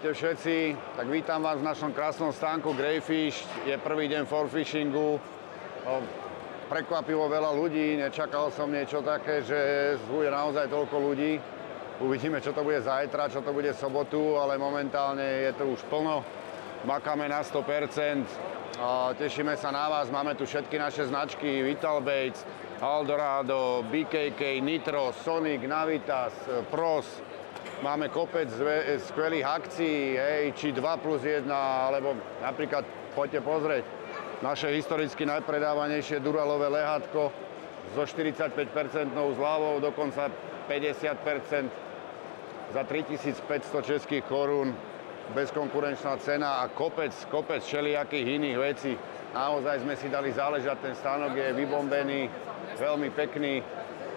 Ahojte všetci, tak vítam vás v našom krásnom stánku Greyfish. Je prvý deň forfishingu. Prekvapivo veľa ľudí, nečakal som niečo také, že bude naozaj toľko ľudí. Uvidíme, čo to bude zajtra, čo to bude v sobotu, ale momentálne je to už plno. Makáme na 100%. Tešíme sa na vás, máme tu všetky naše značky Vital Baits, Eldorado, BKK, Nitro, Sonic, Navitas, Pros. Máme kopec skvelých akcií, či 2+1, alebo napríklad, poďte pozrieť, naše historicky najpredávanejšie Duralové lehátko so 45% zľavou, dokonca 50% za 3500 českých korún, bezkonkurenčná cena a kopec všelijakých iných vecí. Naozaj sme si dali záležať, ten stánok je vybombený, veľmi pekný.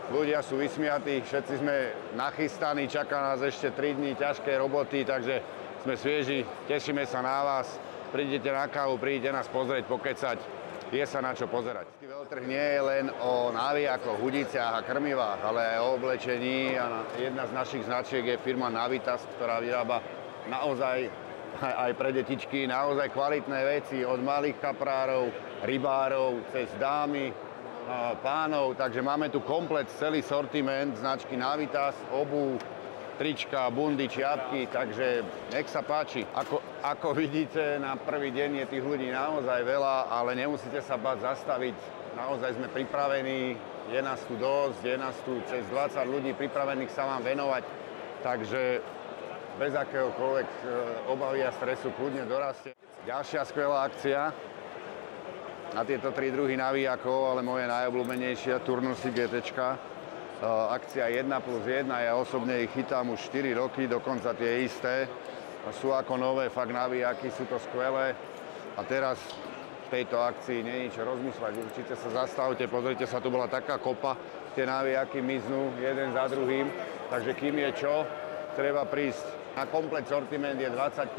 Ľudia sú vysmiatí, všetci sme nachystaní, čaká nás ešte 3 dní ťažké roboty, takže sme svieži, tešíme sa na vás. Prídete na kávu, prídete nás pozrieť, pokecať, je sa na čo pozerať. Veľtrh nie je len o návijakoch, hudiciach a krmivách, ale aj o oblečení. A jedna z našich značiek je firma Navitas, ktorá vyrába naozaj aj pre detičky naozaj kvalitné veci, od malých kaprárov, rybárov, cez dámy, pánov, takže máme tu komplet, celý sortiment značky Navitas, obuv, trička, bundy, čiapky, takže nech sa páči. Ako vidíte, na prvý deň je tých ľudí naozaj veľa, ale nemusíte sa báť zastaviť. Naozaj sme pripravení, je nás tu dosť, je nás tu cez 20 ľudí pripravených sa vám venovať, takže bez akéhokoľvek obavy a stresu kľudne dorastie. Ďalšia skvelá akcia na tieto 3 druhy navijakov, ale moje najobľúbenejšia Turnusy GTčka. Akcia 1+1, ja osobne ich chytám už 4 roky, dokonca tie isté. Sú ako nové, fakt navijaky, sú to skvelé. A teraz v tejto akcii nie je nič rozmýšľať, určite sa zastavte, pozrite sa, tu bola taká kopa, tie navijaky miznú jeden za druhým, takže kým je čo, treba prísť. Na komplet sortiment je 20%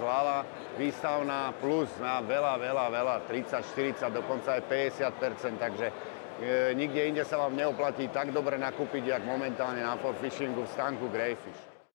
zľava, výstavná plus na veľa, 30, 40, dokonca aj 50%, takže nikde inde sa vám neoplatí tak dobre nakúpiť, jak momentálne na forfishingu v stánku Greyfish.